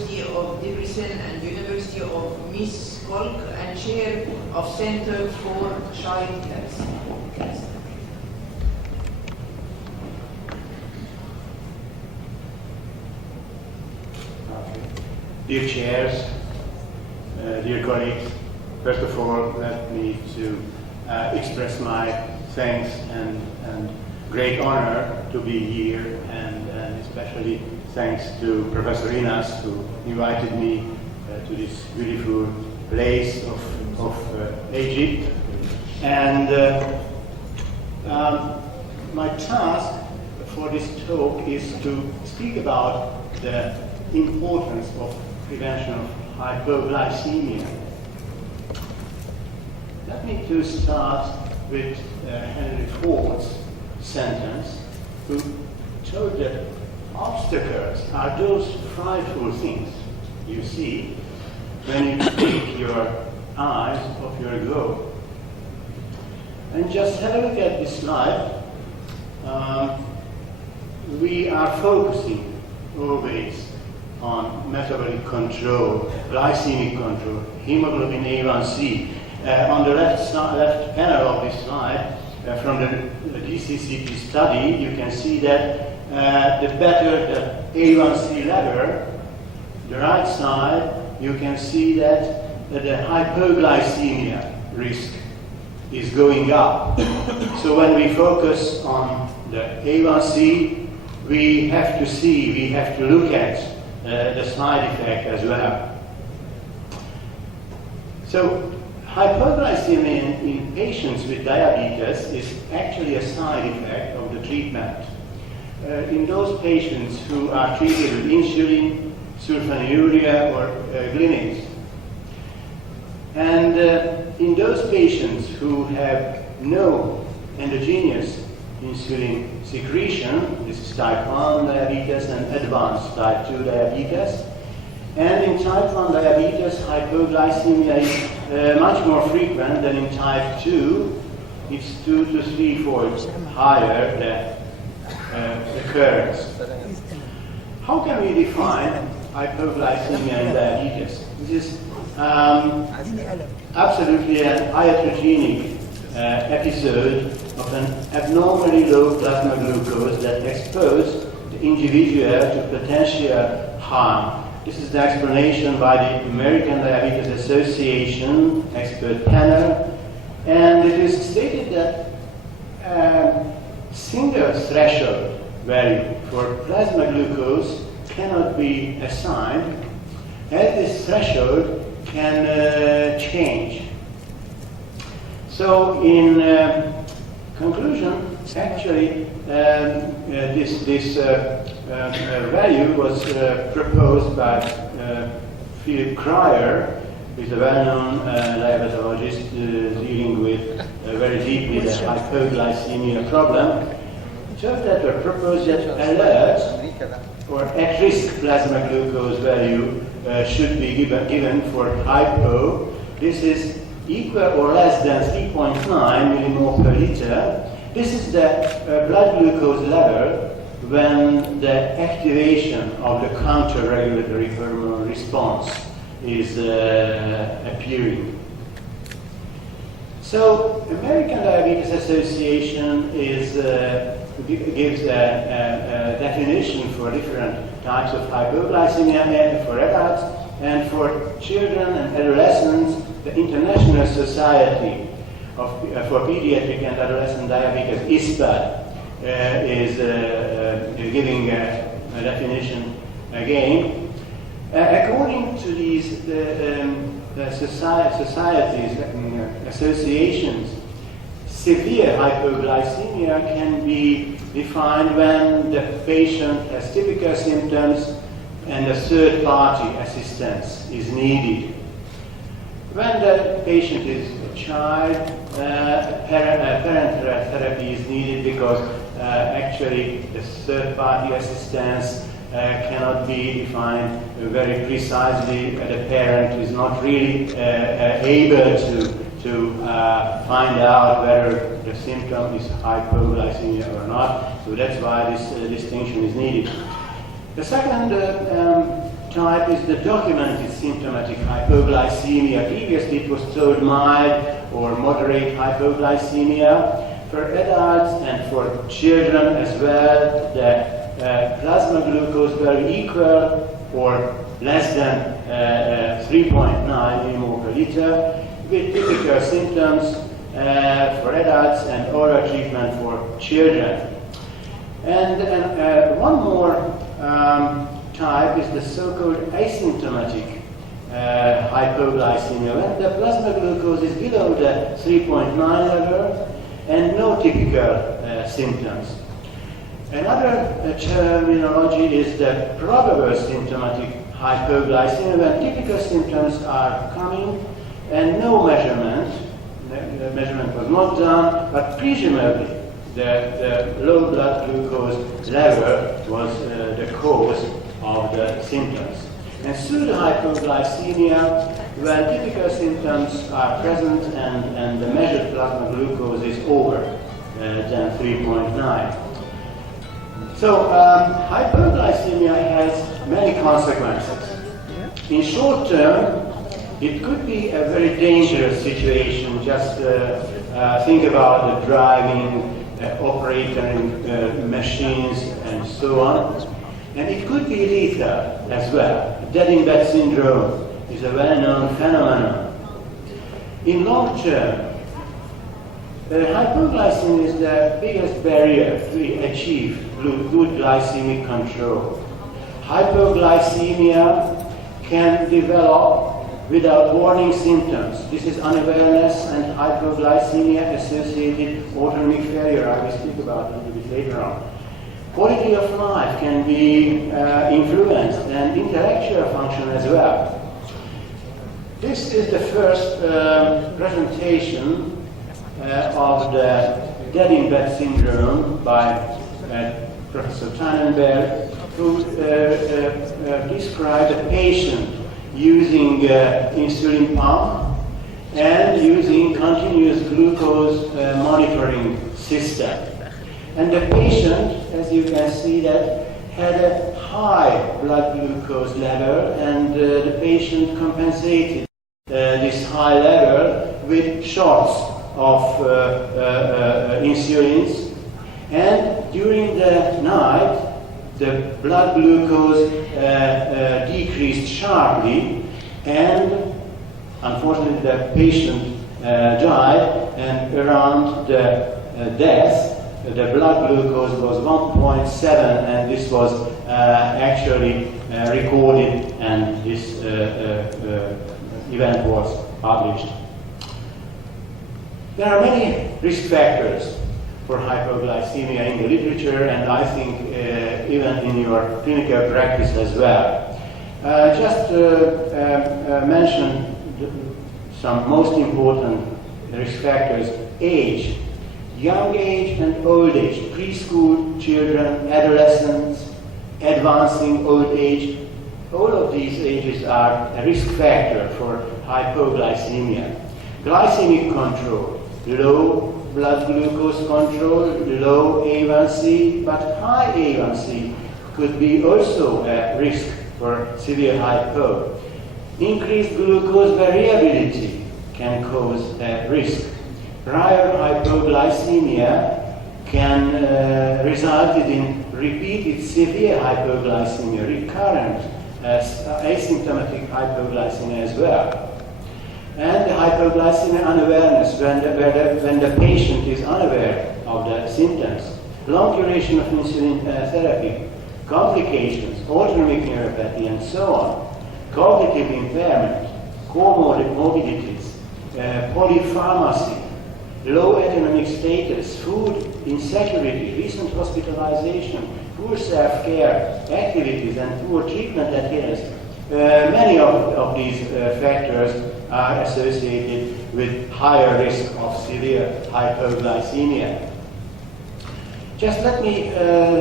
University of Debrecen and University of Miskolc, and chair of Center for Child Cancer. Dear chairs, dear colleagues, first of all, let me to express my thanks and great honor to be here, and especially thanks to Professor Inas, who invited me to this beautiful place of Egypt. And my task for this talk is to speak about the importance of prevention of hypoglycemia. Let me to start with Henry Ford's sentence, who told that obstacles are those frightful things you see when you take your eyes off your goal. And just have a look at this slide. We are focusing always on metabolic control, glycemic control, hemoglobin A1C. On the left panel of this slide, from the DCCP study, you can see that the better the A1C level, the right side, you can see that the hypoglycemia risk is going up. So when we focus on the A1C, we have to look at the side effect as well. So hypoglycemia in patients with diabetes is actually a side effect of the treatment. In those patients who are treated with insulin, sulfonylurea, or glinids. And in those patients who have no endogenous insulin secretion, this is type 1 diabetes and advanced type 2 diabetes. And in type 1 diabetes, hypoglycemia is much more frequent than in type 2. It's 2 to 3-fold higher the occurrence. How can we define hypoglycemia in diabetes? This is absolutely an iatrogenic episode of an abnormally low plasma glucose that exposes the individual to potential harm. This is the explanation by the American Diabetes Association expert panel, and it is stated that single threshold value for plasma glucose cannot be assigned, as this threshold can change. So in conclusion, actually this value was proposed by Philip Cryer, who is a well-known diabetologist dealing with very deeply the hypoglycemia problem. Just that were proposed that alert or at-risk plasma glucose value should be given for hypo. This is equal or less than 3.9 millimole per liter. This is the blood glucose level when the activation of the counter-regulatory hormone response is appearing. So, American Diabetes Association gives a definition for different types of hypoglycemia for adults, and for children and adolescents, the International Society for Pediatric and Adolescent Diabetes, ISPAD, is giving a definition again. According to these societies, associations, severe hypoglycemia can be defined when the patient has typical symptoms and a third-party assistance is needed. When the patient is a child, parenteral therapy is needed because actually the third-party assistance cannot be defined very precisely. The parent is not really able to find out whether the symptom is hypoglycemia or not. So that's why this distinction is needed. The second type is the documented symptomatic hypoglycemia. Previously it was told mild or moderate hypoglycemia. For adults and for children as well, the plasma glucose value equal or less than 3.9 millimole per liter, with typical symptoms for adults and oral treatment for children. And one more type is the so-called asymptomatic hypoglycemia, when the plasma glucose is below the 3.9 level and no typical symptoms. Another terminology is the probable symptomatic hypoglycemia, when typical symptoms are coming and no measurement. The measurement was not done, but presumably the low blood glucose level was the cause of the symptoms. And pseudohypoglycemia, when typical symptoms are present and the measured plasma glucose is over than 3.9. So hypoglycemia has many consequences. In short term, it could be a very dangerous situation. Just think about the driving, operating machines, and so on. And it could be lethal as well. Dead-in-bed syndrome is a well-known phenomenon. In long term, hypoglycemia is the biggest barrier to achieve good glycemic control. Hypoglycemia can develop without warning symptoms. This is unawareness and hypoglycemia associated autonomic failure. I will speak about it a little bit later on. Quality of life can be influenced and intellectual function as well. This is the first presentation of the dead-in-bed syndrome by Professor Tannenberg, who described a patient using insulin pump and using continuous glucose monitoring system. And the patient, as you can see, that had a high blood glucose level, and the patient compensated this high level with shots of insulins. And during the night, the blood glucose decreased sharply, and unfortunately the patient died, and around the death the blood glucose was 1.7, and this was actually recorded, and this event was published. There are many risk factors for hypoglycemia in the literature, and I think even in your clinical practice as well. Just mention some most important risk factors: age, young age and old age, preschool children, adolescents, advancing old age. All of these ages are a risk factor for hypoglycemia. Glycemic control, low blood glucose control, low A1C, but high A1C could be also a risk for severe hypo. Increased glucose variability can cause a risk. Prior hypoglycemia can result in repeated severe hypoglycemia, recurrent asymptomatic hypoglycemia as well. And the hypoglycemia unawareness, when the patient is unaware of the symptoms. Long duration of insulin therapy, complications, autonomic neuropathy, and so on. Cognitive impairment, comorbidities, polypharmacy, low economic status, food insecurity, recent hospitalization, poor self-care activities, and poor treatment adherence. Many of these factors are associated with higher risk of severe hypoglycemia. Just let me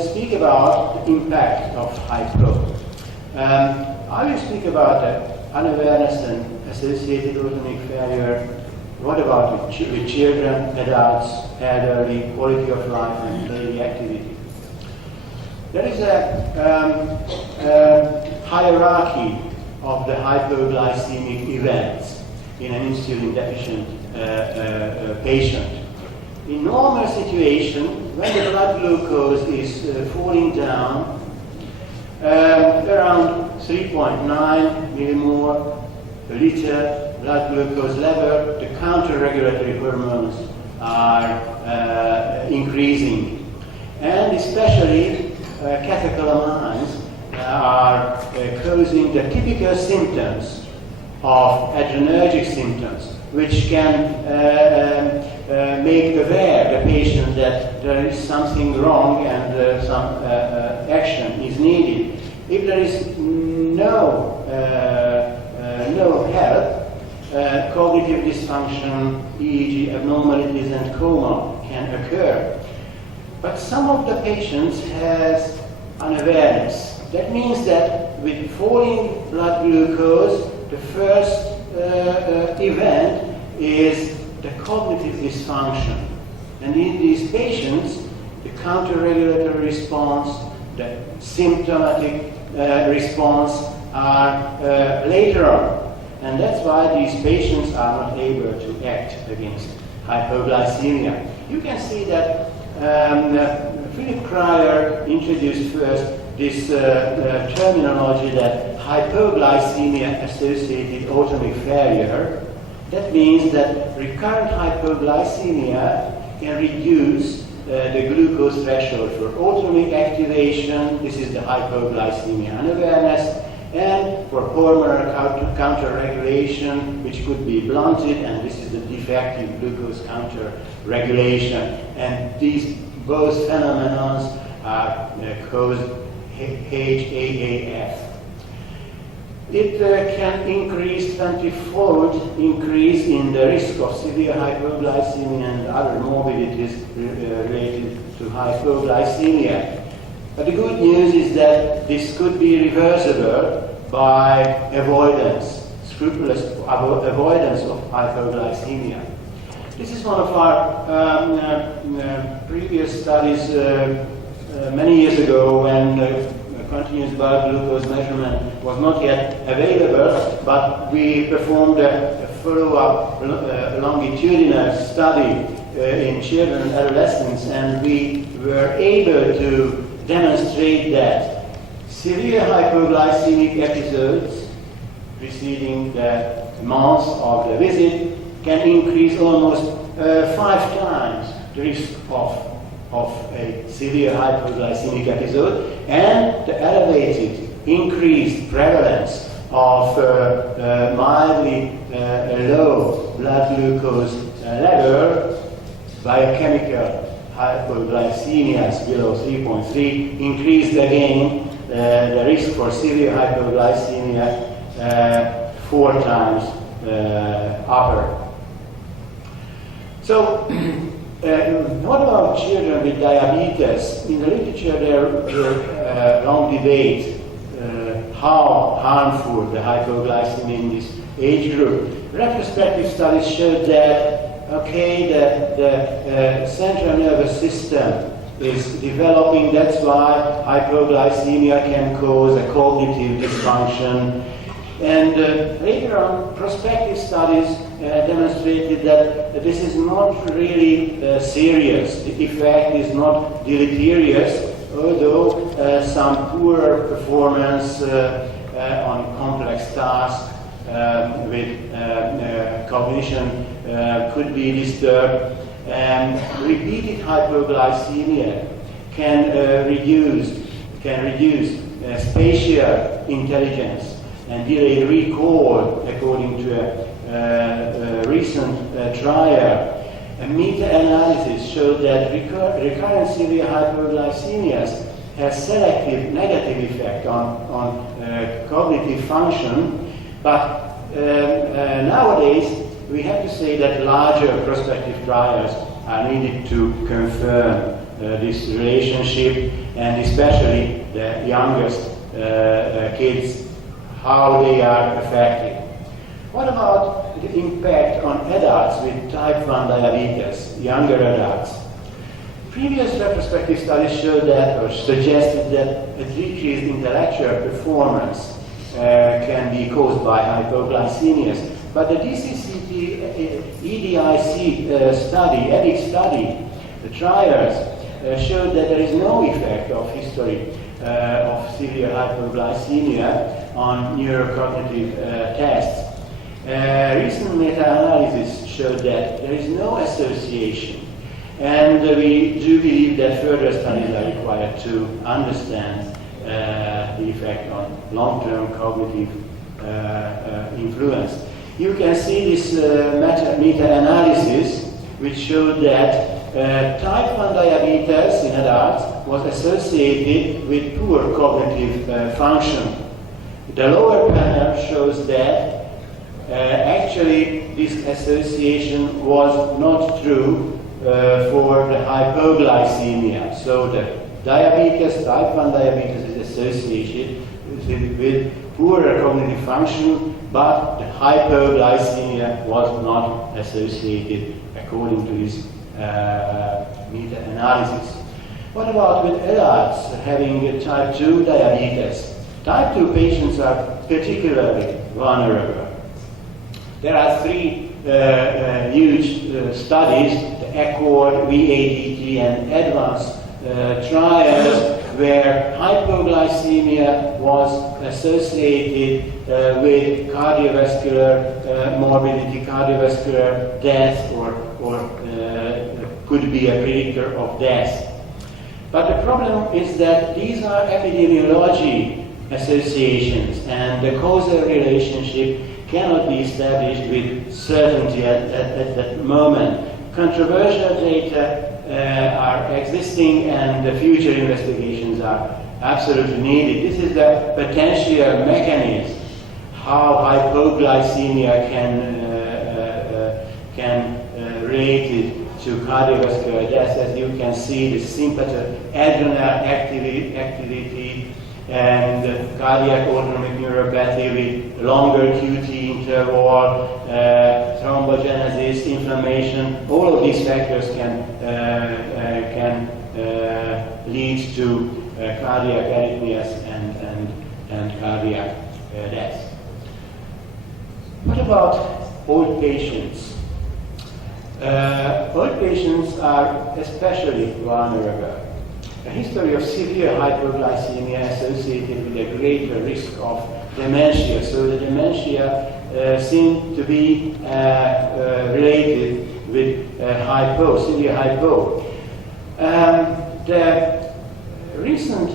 speak about the impact of hypo. I will speak about the unawareness and associated autonomic failure. What about with children, adults, elderly, quality of life, and daily activity? There is a hierarchy of the hypoglycemic events in an insulin-deficient patient. In normal situation, when the blood glucose is falling down around 3.9 millimole per liter blood glucose level, the counter-regulatory hormones are increasing. And especially catecholamines are causing the typical symptoms of adrenergic symptoms, which can make aware the patient that there is something wrong and some action is needed. If there is no help, cognitive dysfunction, EEG abnormalities, and coma can occur. But some of the patients has unawareness. That means that with falling blood glucose, the first event is the cognitive dysfunction. And in these patients, the counter-regulatory response, the symptomatic response are later on. And that's why these patients are not able to act against hypoglycemia. You can see that Philip Cryer introduced first this terminology that hypoglycemia-associated autonomic failure. That means that recurrent hypoglycemia can reduce the glucose threshold for autonomic activation. This is the hypoglycemia unawareness. And for hormonal counter-regulation, which could be blunted, and this is the defective glucose counter-regulation. And these both phenomena are caused HAAF. It can increase 20-fold increase in the risk of severe hypoglycemia and other morbidities related to hypoglycemia. But the good news is that this could be reversible by avoidance, scrupulous avoidance of hypoglycemia. This is one of our previous studies many years ago when continuous blood glucose measurement was not yet available, but we performed a follow-up longitudinal study in children and adolescents, and we were able to demonstrate that severe hypoglycemic episodes preceding the months of the visit can increase almost 5 times the risk of a severe hypoglycemic episode, and the elevated increased prevalence of mildly low blood glucose level, biochemical hypoglycemias below 3.3 increased again the risk for severe hypoglycemia 4 times upper. So, what about children with diabetes? In the literature there were long debate how harmful the hypoglycemia in this age group. Retrospective studies showed that the central nervous system is developing, that's why hypoglycemia can cause a cognitive dysfunction. And later on, prospective studies demonstrated that this is not really serious. The effect is not deleterious, although some poor performance on complex tasks with cognition could be disturbed. And repeated hypoglycemia can reduce spatial intelligence and delayed recall, according to a recent trial. A meta-analysis showed that recurrent severe hypoglycemias has selective negative effect on cognitive function, but nowadays we have to say that larger prospective trials are needed to confirm this relationship, and especially the youngest kids, how they are affected. What about the impact on adults with type 1 diabetes, younger adults? Previous retrospective studies showed that, or suggested that, a decreased intellectual performance can be caused by hypoglycemias. But the DCCT EDIC study, EDIC study, the trials, showed that there is no effect of history of severe hypoglycemia on neurocognitive tests. Recent meta-analysis showed that there is no association, and we do believe that further studies are required to understand the effect on long-term cognitive influence. You can see this meta-analysis which showed that type 1 diabetes in adults was associated with poor cognitive function. The lower panel shows that actually this association was not true for the hypoglycemia. So the diabetes, type 1 diabetes is associated with poorer cognitive function, but the hypoglycemia was not associated according to this meta-analysis. What about with adults having type 2 diabetes? Type 2 patients are particularly vulnerable. There are three huge studies, the ACCORD, VADT, and ADVANCE trials, where hypoglycemia was associated with cardiovascular morbidity, cardiovascular death, or could be a predictor of death. But the problem is that these are epidemiology associations, and the causal relationship cannot be established with certainty at that moment. Controversial data are existing, and the future investigations are absolutely needed. This is the potential mechanism how hypoglycemia can relate to cardiovascular death. As you can see, the sympathetic adrenal activity and cardiac autonomic neuropathy with longer QT interval, thrombogenesis, inflammation, all of these factors can lead to cardiac arrhythmias and cardiac death. What about old patients? Old patients are especially vulnerable. A history of severe hypoglycemia associated with a greater risk of dementia. So the dementia seemed to be related with severe hypo. The recent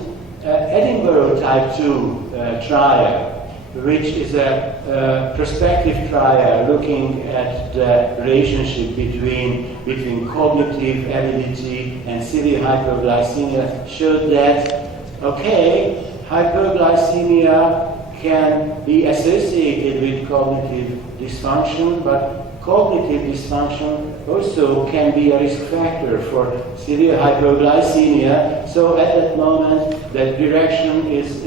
Edinburgh type 2 trial, which is a prospective trial looking at the relationship between cognitive ability and severe hypoglycemia, showed that, okay, hypoglycemia can be associated with cognitive dysfunction, but cognitive dysfunction also can be a risk factor for severe hypoglycemia. So at that moment, the direction is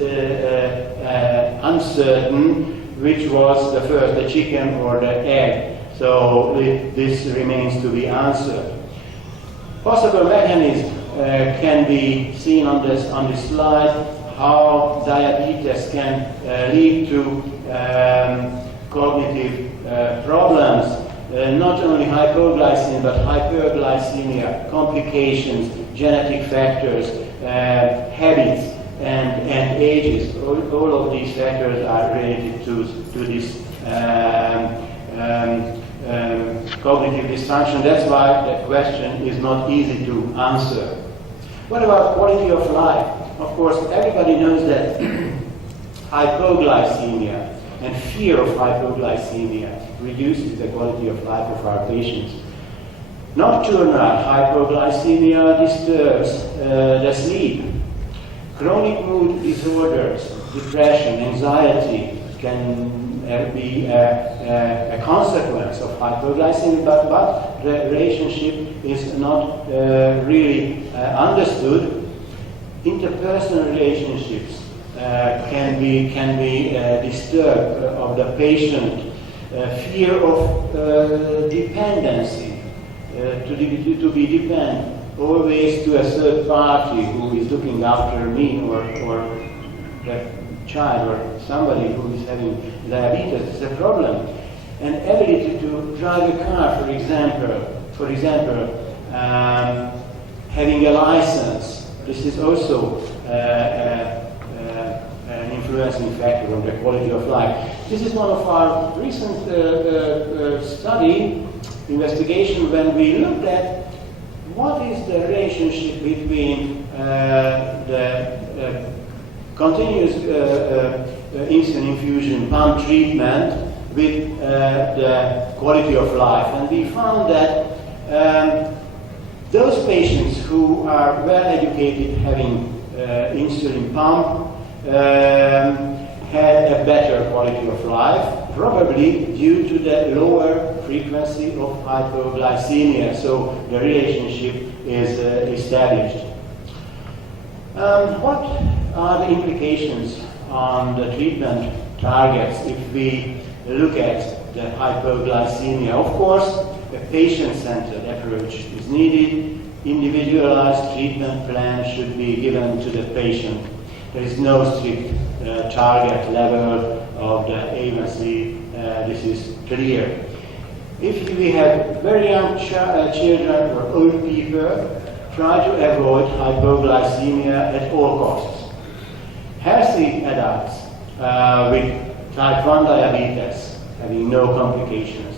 uncertain, which was the first, the chicken or the egg. So this remains to be answered. Possible mechanism can be seen on this slide, how diabetes can lead to cognitive problems. Not only hypoglycemia, but hyperglycemia, complications, genetic factors, habits, and ages. All of these factors are related to this cognitive dysfunction. That's why the question is not easy to answer. What about quality of life? Of course, everybody knows that hypoglycemia and fear of hypoglycemia reduces the quality of life of our patients. Nocturnal hypoglycemia disturbs the sleep. Chronic mood disorders, depression, anxiety can be a consequence of hypoglycemia, but the relationship is not really understood. Interpersonal relationships can be disturbed of the patient. Fear of dependency, to be dependent always to a third party who is looking after me or the child or somebody who is having diabetes is a problem. And ability to drive a car, for example, having a license, this is also an influencing factor on the quality of life. This is one of our recent investigation when we looked at what is the relationship between the continuous insulin infusion pump treatment with the quality of life. And we found that those patients who are well educated having insulin pump had a better quality of life, probably due to the lower frequency of hypoglycemia. So the relationship is established. What are the implications on the treatment targets if we look at the hypoglycemia? Of course, a patient-centered approach is needed. Individualized treatment plan should be given to the patient. There is no strict target level of the A1C. This is clear. If we have very young children or old people, try to avoid hypoglycemia at all costs. Healthy adults with type 1 diabetes having no complications,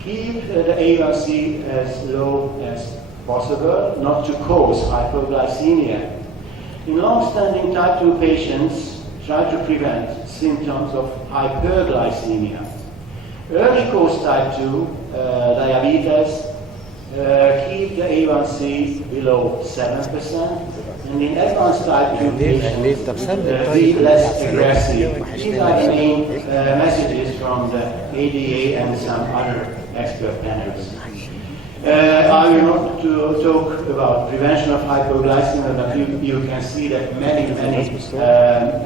keep the A1C as low as possible, not to cause hypoglycemia. In long-standing type 2 patients, try to prevent symptoms of hyperglycememia. Early cause type 2 diabetes, keep the A1C below 7%, and in advanced type 2 patients, be less aggressive. These are the main messages from the ADA and some other expert panels. I will not talk about prevention of hypoglycemia, but you can see that many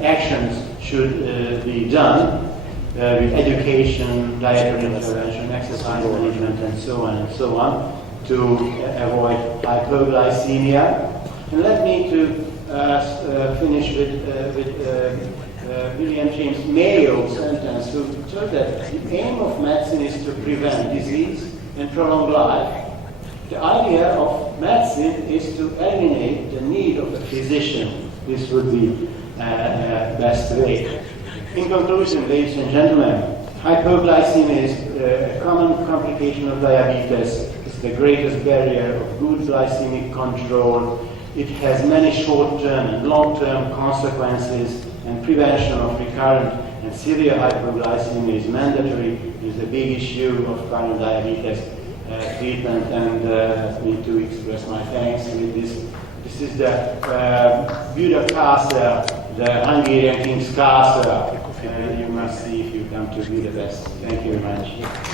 actions should be done with education, dietary intervention, exercise management, and so on to avoid hypoglycemia. And let me finish with William James Mayo's sentence, who told that the aim of medicine is to prevent disease and prolong life. The idea of medicine is to eliminate the need of a physician. This would be best way. In conclusion, ladies and gentlemen, hypoglycemia is a common complication of diabetes. It's the greatest barrier of good glycemic control. It has many short-term and long-term consequences, and prevention of recurrent and severe hypoglycemia is mandatory. It is a big issue of current diabetes treatment, and I need to express my thanks with this. This is the Buda Castle, the Hungarian King's Castle. You must see if you come to Budapest. Thank you very much.